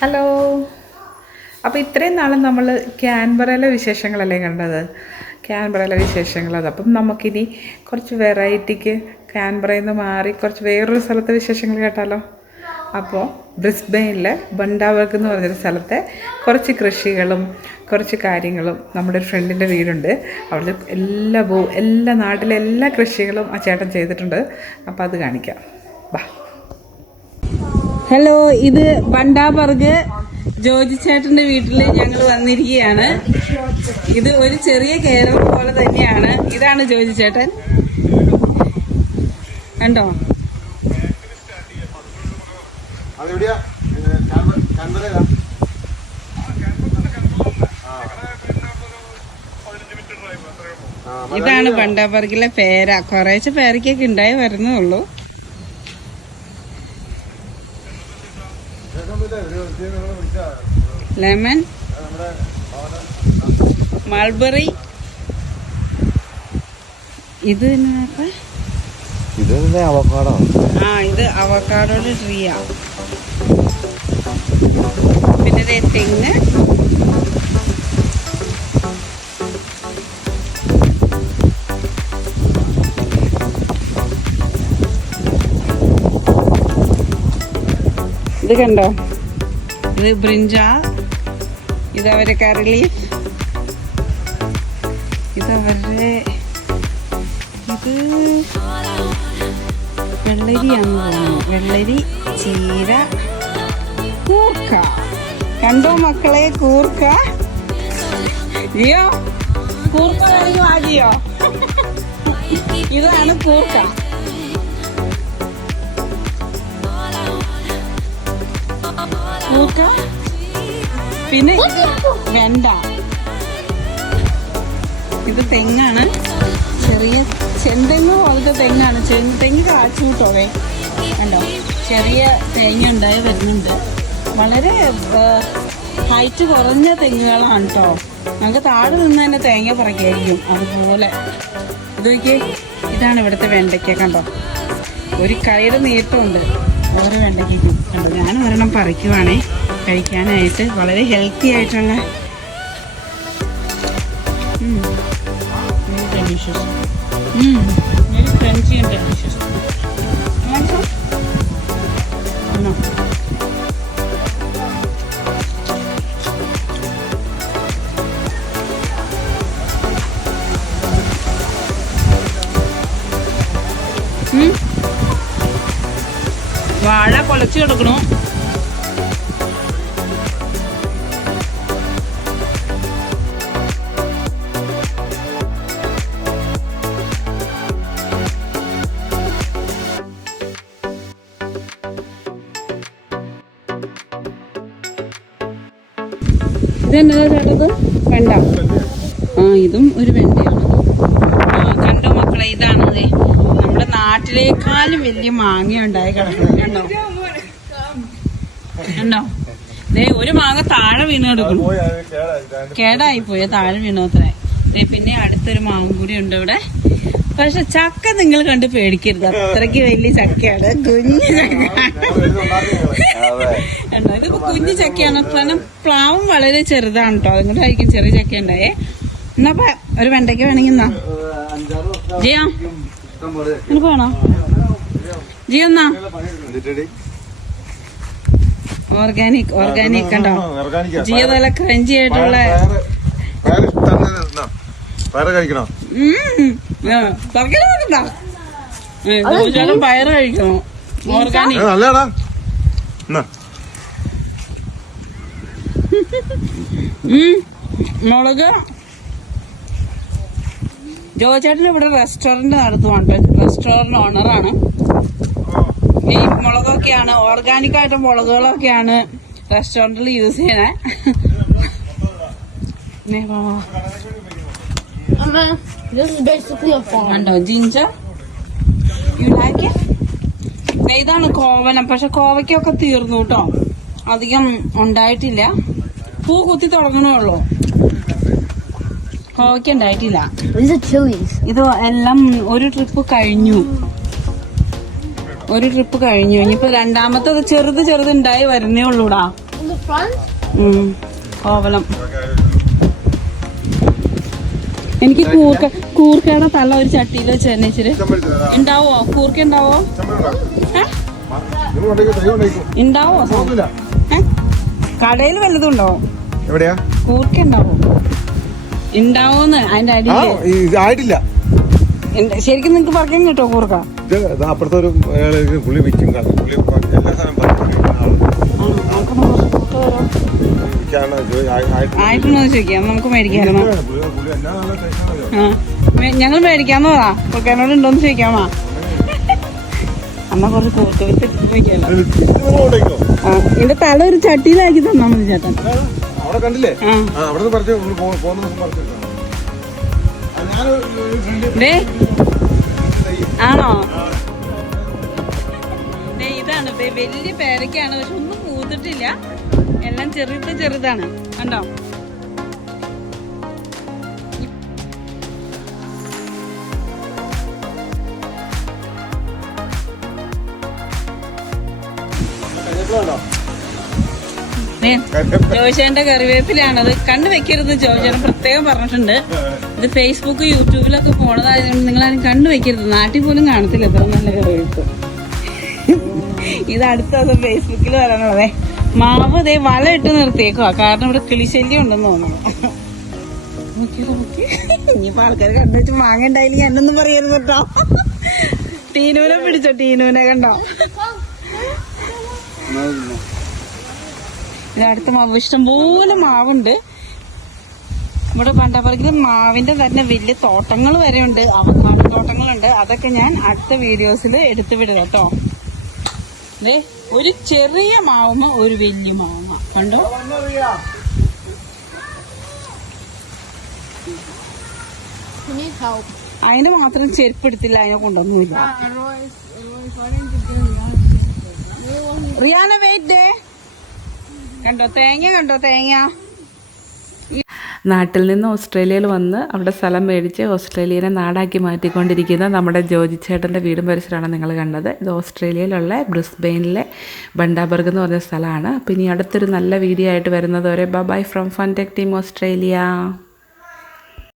Hello. അപ്പോൾ ഇത്രയും നാളും നമ്മൾ ക്യാൻബറയിലെ വിശേഷങ്ങളല്ലേ കണ്ടത്, ക്യാൻബറയിലെ വിശേഷങ്ങളത്. അപ്പം നമുക്കിനി കുറച്ച് വെറൈറ്റിക്ക് ക്യാൻബറയിൽ നിന്ന് മാറി കുറച്ച് വേറൊരു സ്ഥലത്തെ വിശേഷങ്ങൾ കേട്ടാലോ. അപ്പോൾ ബ്രിസ്ബെയിനിലെ ബണ്ടാബർഗ് എന്ന് പറഞ്ഞൊരു സ്ഥലത്തെ കുറച്ച് കൃഷികളും കുറച്ച് കാര്യങ്ങളും നമ്മുടെ ഒരു ഫ്രണ്ടിൻ്റെ വീടുണ്ട്. അവിടെ എല്ലാ നാട്ടിലെ എല്ലാ കൃഷികളും ആ ചേട്ടൻ ചെയ്തിട്ടുണ്ട്. അപ്പോൾ അത് കാണിക്കാം, ബാ. ഹലോ, ഇത് ബണ്ടാബർഗ് ജോജി ചേട്ടന്റെ വീട്ടിൽ ഞങ്ങൾ വന്നിരിക്കുകയാണ്. ഇത് ഒരു ചെറിയ കേരളം പോലെ തന്നെയാണ്. ഇതാണ് ജോജി ചേട്ടൻ, കണ്ടോ? ഇതാണ് ബണ്ടാബർഗിലെ പേര. കുറേശ്ശെ പേരക്കൊക്കെ ഉണ്ടായി വരുന്നുള്ളൂ. ലെമൺ, മൾബറി, ഇത് അവക്കാഡോ. ഇത് അവക്കാഡോയുടെ ട്രീയാ. പിന്നെ തെങ്ങ്, ഇത് കണ്ടോ? ഇത് ബ്രിഞ്ചാൾ, ഇത് അവരെ കറി ലീഫ്, ഇതവരുടെ ഇത് വെള്ളരിയാന്ന് തോന്നുന്നു. വെള്ളരി, ചീര, കൂർക്ക. കണ്ടോ മക്കളെ, കൂർക്ക. ജിയോ, കൂർക്ക കഴിഞ്ഞു ആജിയോ. ഇതാണ് കൂർക്ക. കൂർക്ക, പിന്നെ വെണ്ട. ഇത് തെങ്ങാണ്, ചെറിയ ചെന്തെങ്ങ് പോലത്തെ തെങ്ങാണ്. തെങ്ങ് കാച്ചു കൂട്ടോവേ, കണ്ടോ? ചെറിയ തേങ്ങ ഉണ്ടായി വരുന്നുണ്ട്. വളരെ ഹൈറ്റ് കുറഞ്ഞ തെങ്ങുകളാണ് കേട്ടോ. നമുക്ക് താഴെ നിന്ന് തന്നെ തേങ്ങ പറിക്കായിരിക്കും അതുപോലെ. ഇതൊക്കെ ഇതാണ് ഇവിടുത്തെ വെണ്ടയ്ക്ക, കണ്ടോ? ഒരു കൈയുടെ നീട്ടമുണ്ട് ഓരോ വെണ്ടയ്ക്കും, കണ്ടോ? ഞാൻ ഒരെണ്ണം പറിക്കുവാണേ കഴിക്കാനായിട്ട്. വളരെ ഹെൽത്തി ആയിട്ടുള്ള delicious, very crunchy and delicious. വാഴ കൊലച്ചു കിടക്കണു. ഇതെന്നതാ ചേട്ടത്? വെണ്ട. ഇതും ഒരു വെണ്ടയാണ്. കണ്ടോ മക്കളെ, ഇതാണ് നമ്മുടെ നാട്ടിലേക്കാളും വലിയ മാങ്ങ ഉണ്ടായി കിടക്കുന്നത്. കണ്ടോ? കണ്ടോ? ഒരു മാങ്ങ താഴെ വീണ് കിടക്കുന്നു. കേടായിപ്പോയി, താഴെ വീണോത്രേ. പിന്നെ അടുത്തൊരു മാങ്ങ കൂടി ഉണ്ട് ഇവിടെ. പക്ഷെ ചക്ക നിങ്ങൾ കണ്ട് പേടിക്കരുത്, അത്രയ്ക്ക് വലിയ ചക്കയാണ്. കുഞ്ഞു ചക്ക കണ്ടോ? ഇതിപ്പോ കുഞ്ഞു ചക്കയാണ്. കാരണം പ്ലാവും വളരെ ചെറുതാണ് കേട്ടോ, അതുകൊണ്ടായിരിക്കും ചെറിയ ചക്ക ഉണ്ടായേ. എന്നാ ഒരു വെണ്ടയ്ക്ക വേണമെങ്കിൽ എന്നാ ജിയോ, എനിക്ക് വേണോ ജിയോ? എന്നാ ഓർഗാനിക് കണ്ടോ? ജിയോ നല്ല ക്രഞ്ചി ആയിട്ടുള്ള പയറ് കഴിക്കണോ? ഓർഗാനിക്. മുളക്. ജോചേട്ടൻ ഇവിടെ റെസ്റ്റോറന്റ് നടത്തുവാണ്, റെസ്റ്റോറന്റ് ഓണറാണ്. ഈ മുളകൊക്കെയാണ്, ഓർഗാനിക് ആയിട്ട് മുളകുകളൊക്കെയാണ് റെസ്റ്റോറന്റിൽ യൂസ് ചെയ്യണേ. കണ്ടോ? Ginger, you like it? ഇതാണ് കോവലം. പക്ഷെ കോവയ്ക്കൊക്കെ തീർന്നു കേട്ടോ, അധികം ഉണ്ടായിട്ടില്ല. പൂ കുത്തി തുടങ്ങണുള്ളൂ, കോവയ്ക്ക് ഉണ്ടായിട്ടില്ല. ഇത് എല്ലാം ഒരു ട്രിപ്പ് കഴിഞ്ഞു. ഇനിയിപ്പോ രണ്ടാമത്തത് ചെറുത് ഉണ്ടായി വരുന്നേ ഉള്ളൂടാ. കോവളം. എനിക്ക് കൂർക്കയുടെ തല ഒരു ചട്ടിയിൽ വെച്ച് തന്നെ ഇച്ചിരി ഉണ്ടാവോ? കൂർക്ക ഉണ്ടാവോ? ഉണ്ടാവോ? കടയിൽ വല്ലതും ഉണ്ടാവും. കൂർക്ക ഉണ്ടാവോ? ഉണ്ടാവോന്ന് അതിന്റെ അടിയില്ല. ശരിക്കും നിങ്ങക്ക് പറയാൻ കിട്ടോ കൂർക്ക? അപ്പുറത്തെ ഒരു പുള്ളി വിൽക്കും, എല്ലാ സാധനം ആയിട്ടുണ്ടോ ചോദിക്കാം. നമുക്ക് മേടിക്കാമായിരുന്നു. ഞങ്ങൾ മേടിക്കാന്നതാ. കൂർക്കനോട് ഉണ്ടോന്ന് ചോദിക്കാമാ. അമ്മ കുറച്ച് കൂർക്ക വിത്ത് ചോദിക്കാമല്ലോ. എന്റെ തല ഒരു ചട്ടിയിലാക്കി തന്നാ മതി ചേട്ടൻ. ആണോ? ഇതാണ് വലിയ പേരക്കാണ്, പക്ഷെ ഒന്നും പൂത്തിട്ടില്ല. എല്ലാം ചെറുതാണ്. കണ്ടോ? ജോയിച്ചേന്റെ കറിവേപ്പിലാണത്. കണ്ടു വെക്കരുത് ജോയിച്ചേട്ടൻ പ്രത്യേകം പറഞ്ഞിട്ടുണ്ട്. ഇത് ഫേസ്ബുക്ക് യൂട്യൂബിലൊക്കെ പോണതായതുകൊണ്ട് നിങ്ങളാരും കണ്ടു വെക്കരുത്. നാട്ടിൽ പോലും കാണത്തില്ല ഇത്ര നല്ല കറിവേപ്പ്. ഇത് അടുത്ത ദിവസം ഫേസ്ബുക്കിൽ വരാനുള്ളതേ. മാവ് ദേ വല ഇട്ട് നിർത്തിയേക്കുവാ, കാരണം ഇവിടെ കിളിശല്യം ഉണ്ടെന്ന് തോന്നുന്നു. ഇനിയിപ്പോ ആൾക്കാർ കണ്ടു വെച്ച് മാങ്ങ ഉണ്ടായില്ലെങ്കിൽ എന്നൊന്നും പറയരുത് കേട്ടോ. ടീനുവിനെ പിടിച്ചോ? ടീനുവിനെ കണ്ടോ? ഇതിനടുത്ത് മാവ് ഇഷ്ടംപോലെ മാവുണ്ട്. ഇവിടെ പണ്ടാപ്പറക്കിൽ മാവിന്റെ തന്നെ വലിയ തോട്ടങ്ങൾ വരെ ഉണ്ട്. അവക്കാട് തോട്ടങ്ങളുണ്ട്. അതൊക്കെ ഞാൻ അടുത്ത വീഡിയോസിൽ എടുത്തു വിടുക കേട്ടോ. ഒരു ചെറിയ മാവുമ്മ ഒരു വലിയ മാവുമ്മ കണ്ടോ? അതിന് മാത്രം ചെരുപ്പ് എടുത്തില്ല, അതിനെ കൊണ്ടൊന്നുമില്ല. റിയാന വെയിറ്റ്. കണ്ടോ തേങ്ങ? കണ്ടോ തേങ്ങ? നാട്ടിൽ നിന്ന് ഓസ്ട്രേലിയയിൽ വന്ന് അവിടെ സ്ഥലം മേടിച്ച് ഓസ്ട്രേലിയനെ നാടാക്കി മാറ്റിക്കൊണ്ടിരിക്കുന്ന നമ്മുടെ ജോജി ചേട്ടൻ്റെ വീടും പരിസരമാണ് നിങ്ങൾ കണ്ടത്. ഇത് ഓസ്ട്രേലിയയിലുള്ള ബ്രിസ്ബെയിനിലെ ബണ്ടാബർഗ് എന്ന് പറഞ്ഞ സ്ഥലമാണ്. അപ്പോൾ ഇനി അടുത്തൊരു നല്ല വീഡിയോ ആയിട്ട് വരുന്നത് വരെ ബൈ ഫ്രം ഫൺടെക് ടീം ഓസ്ട്രേലിയ.